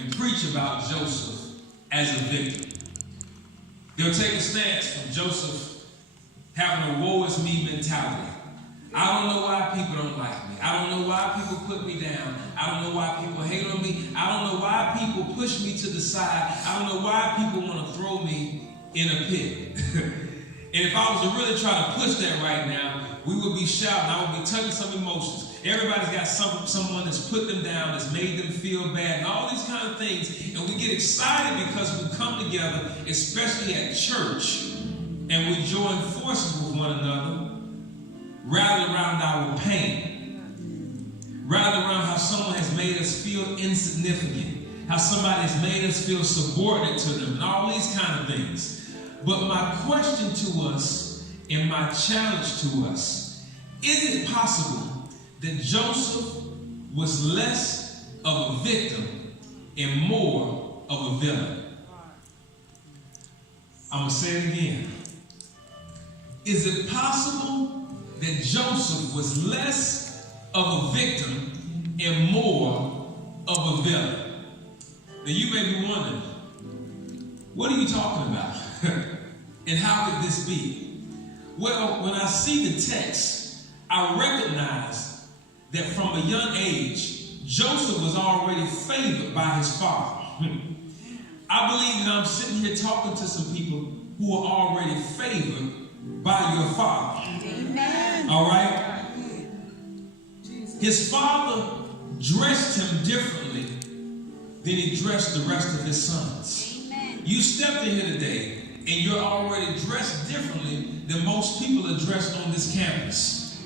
and preach about Joseph as a victim. They'll take a stance from Joseph having a woe is me mentality. I don't know why people don't like me. I don't know why people put me down. I don't know why people hate on me. I don't know why people push me to the side. I don't know why people want to throw me in a pit. And if I was to really try to push that right now, we would be shouting. I would be touching some emotions. Everybody's got someone that's put them down, that's made them feel bad, and all these kind of things. And we get excited because we come together, especially at church, and we join forces with one another, rather around our pain, rather around how someone has made us feel insignificant, how somebody has made us feel subordinate to them, and all these kind of things. But my question to us and my challenge to us, is it possible that Joseph was less of a victim and more of a villain? I'm going to say it again. Is it possible that Joseph was less of a victim and more of a villain? Now you may be wondering, what are you talking about? And how could this be? Well, when I see the text, I recognize that from a young age, Joseph was already favored by his father. I believe that I'm sitting here talking to some people who are already favored by your father. Amen. All right? His father dressed him differently than he dressed the rest of his sons. Amen. You stepped in here today, and you're already dressed differently than most people are dressed on this campus.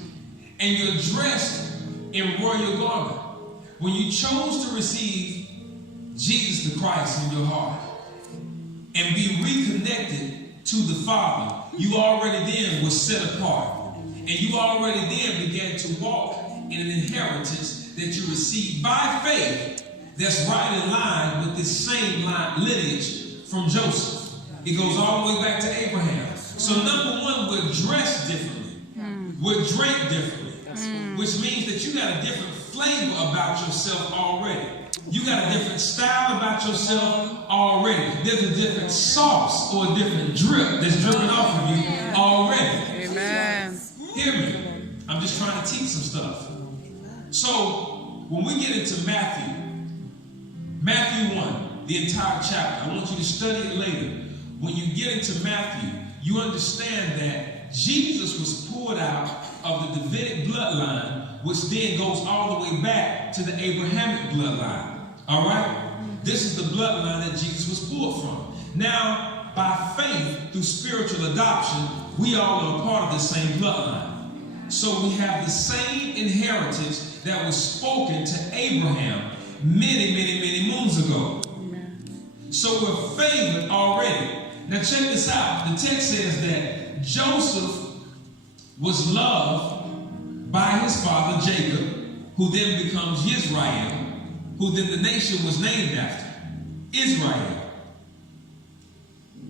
And you're dressed in royal garment. When you chose to receive Jesus the Christ in your heart and be reconnected to the Father, you already then was set apart. And you already then began to walk in an inheritance that you received by faith that's right in line with this same lineage from Joseph. It goes all the way back to Abraham. So number one, we're dressed differently. We're draped differently. Which means that you got a different flavor about yourself already. You got a different style about yourself already. There's a different sauce or a different drip that's dripping off of you already. Amen. Hear me. I'm just trying to teach some stuff. So when we get into Matthew 1, the entire chapter, I want you to study it later. When you get into Matthew, you understand that Jesus was poured out of the Davidic bloodline, which then goes all the way back to the Abrahamic bloodline. All right? This is the bloodline that Jesus was poured from. Now, by faith, through spiritual adoption, we all are a part of the same bloodline. So we have the same inheritance that was spoken to Abraham many, many, many moons ago. So we're favored already. Now check this out. The text says that Joseph was loved by his father Jacob, who then becomes Yisrael, who then the nation was named after, Israel.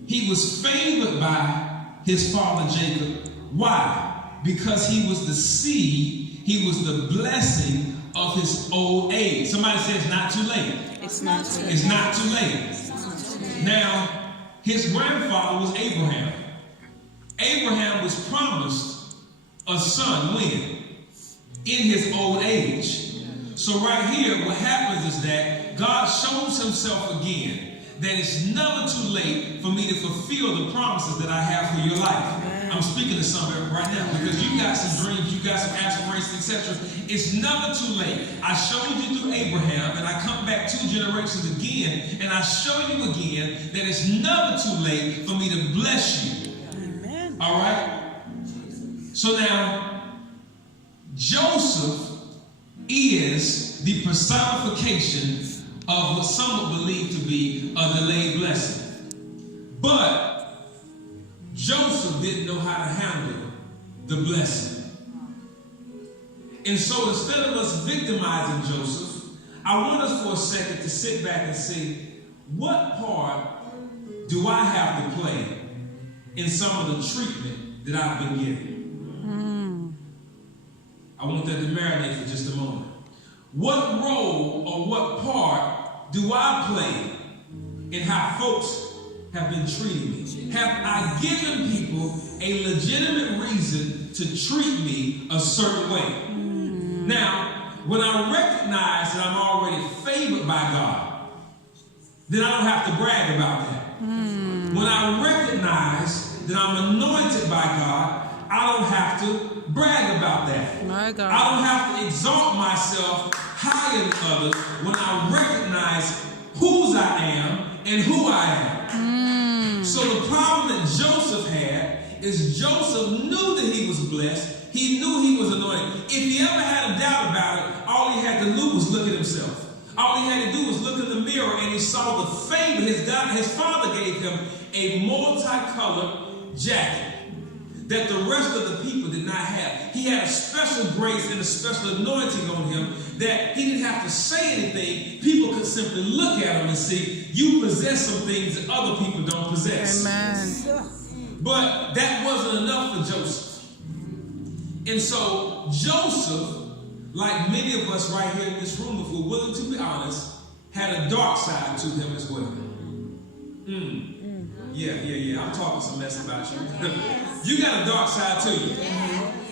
He was favored by his father Jacob. Why? Because he was the seed, he was the blessing of his old age. Somebody says not too late. It's not too late. It's not too late. Now, his grandfather was Abraham. Abraham was promised a son when? In his old age. So right here, what happens is that God shows himself again that it's never too late for me to fulfill the promises that I have for your life. I'm speaking to somebody right now because you got some dreams, you got some aspirations, etc. It's never too late. I showed you through Abraham, and I come back 2 generations again, and I show you again that it's never too late for me to bless you. Amen. All right? So now, Joseph is the personification of what some would believe to be a delayed blessing. But Joseph didn't know how to handle the blessing. And so instead of us victimizing Joseph, I want us for a second to sit back and say, what part do I have to play in some of the treatment that I've been given? I want that to marinate for just a moment. What role or what part do I play in how folks have been treating me? Have I given people a legitimate reason to treat me a certain way? Now, when I recognize that I'm already favored by God, then I don't have to brag about that. When I recognize that I'm anointed by God, I don't have to brag about that. My God. I don't have to exalt myself higher than others when I recognize whose I am and who I am. So the problem that Joseph had is Joseph knew that he was blessed. He knew he was anointed. If he ever had a doubt about it, all he had to do was look at himself. All he had to do was look in the mirror and he saw the favor. His father gave him a multicolored jacket that the rest of the people did not have. He had a special grace and a special anointing on him that he didn't have to say anything. People could simply look at him and see, you possess some things that other people don't possess. Amen. But that wasn't enough for Joseph. And so Joseph, like many of us right here in this room, if we're willing to be honest, had a dark side to him as well. Yeah. I'm talking some mess about you. You got a dark side to you.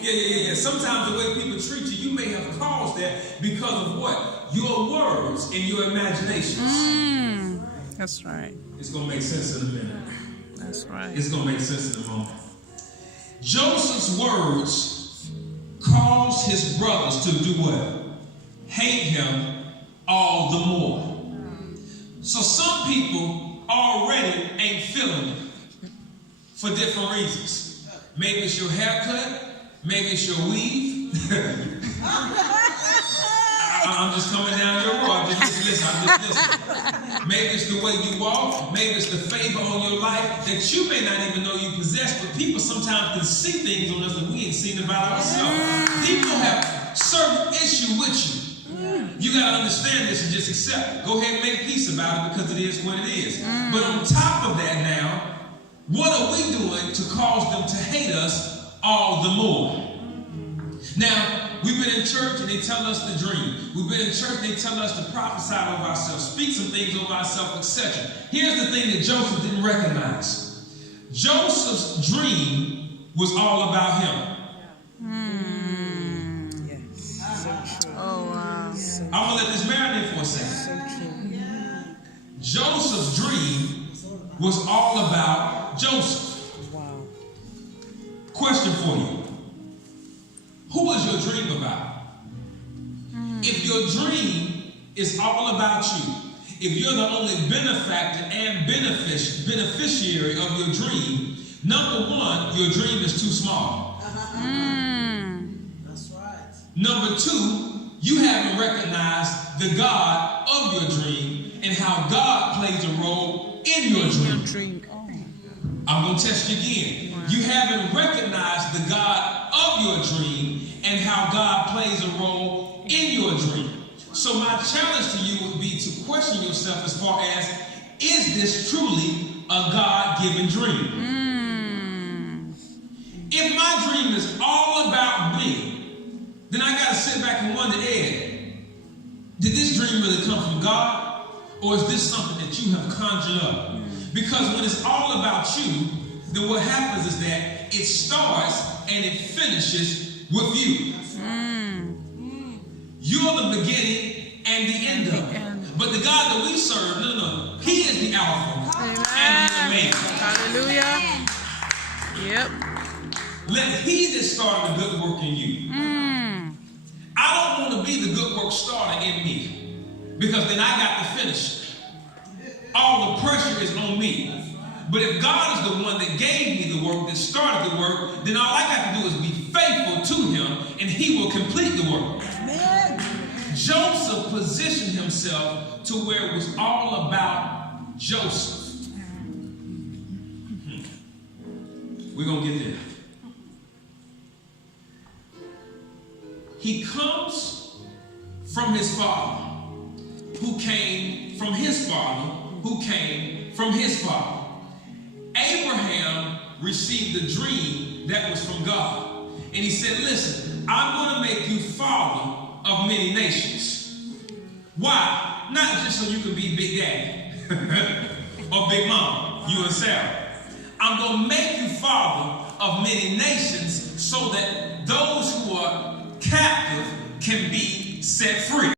Yeah. Sometimes the way people treat you, you may have caused that because of what? Your words and your imaginations. That's right. It's going to make sense in a minute. That's right. It's going to make sense in a moment. Joseph's words caused his brothers to do what? Hate him all the more. So some people already ain't feeling it for different reasons. Maybe it's your haircut. Maybe it's your weave. I'm just coming down your road. I'm just listening. Maybe it's the way you walk. Maybe it's the favor on your life that you may not even know you possess. But people sometimes can see things on us that we ain't seen about ourselves. People have certain issue with you. You got to understand this and just accept it. Go ahead and make peace about it because it is what it is. But on top of that now, what are we doing to cause them to hate us all the more? Now, we've been in church and they tell us to dream. We've been in church and they tell us to prophesy over ourselves, speak some things over ourselves, etc. Here's the thing that Joseph didn't recognize. Joseph's dream was all about him. Yes. So true. Oh, wow. I'm going to let this marinate for a second. So true. Joseph's dream was all about Joseph. Wow. Question for you. Who was your dream about? If your dream is all about you, if you're the only benefactor and beneficiary of your dream, number one, your dream is too small. That's right. Number two, you haven't recognized the God of your dream and how God plays a role in your dream. I'm going to test you again. Wow. You haven't recognized the God of your dream and how God plays a role in your dream. So my challenge to you would be to question yourself as far as, is this truly a God-given dream? If my dream is all about me, then I got to sit back and wonder, Ed, did this dream really come from God? Or is this something that you have conjured up? Because when it's all about you, then what happens is that it starts and it finishes with you. You're the beginning and the end of it. But the God that we serve, no. He is the Alpha and the Omega. Hallelujah. Yep. Let he that started the good work in you. I don't want to be the good work starter in me, because then I got to finish it. All the pressure is on me. But if God is the one that gave me the work, that started the work, then all I got to do is be faithful to him and he will complete the work. Amen. Joseph positioned himself to where it was all about Joseph. We're going to get there. He comes from his father, who came from his father, who came from his father. Abraham received a dream that was from God. And he said, listen, I'm going to make you father of many nations. Why? Not just so you can be Big Daddy or Big Mama, you and Sarah. I'm going to make you father of many nations so that those who are captive can be set free.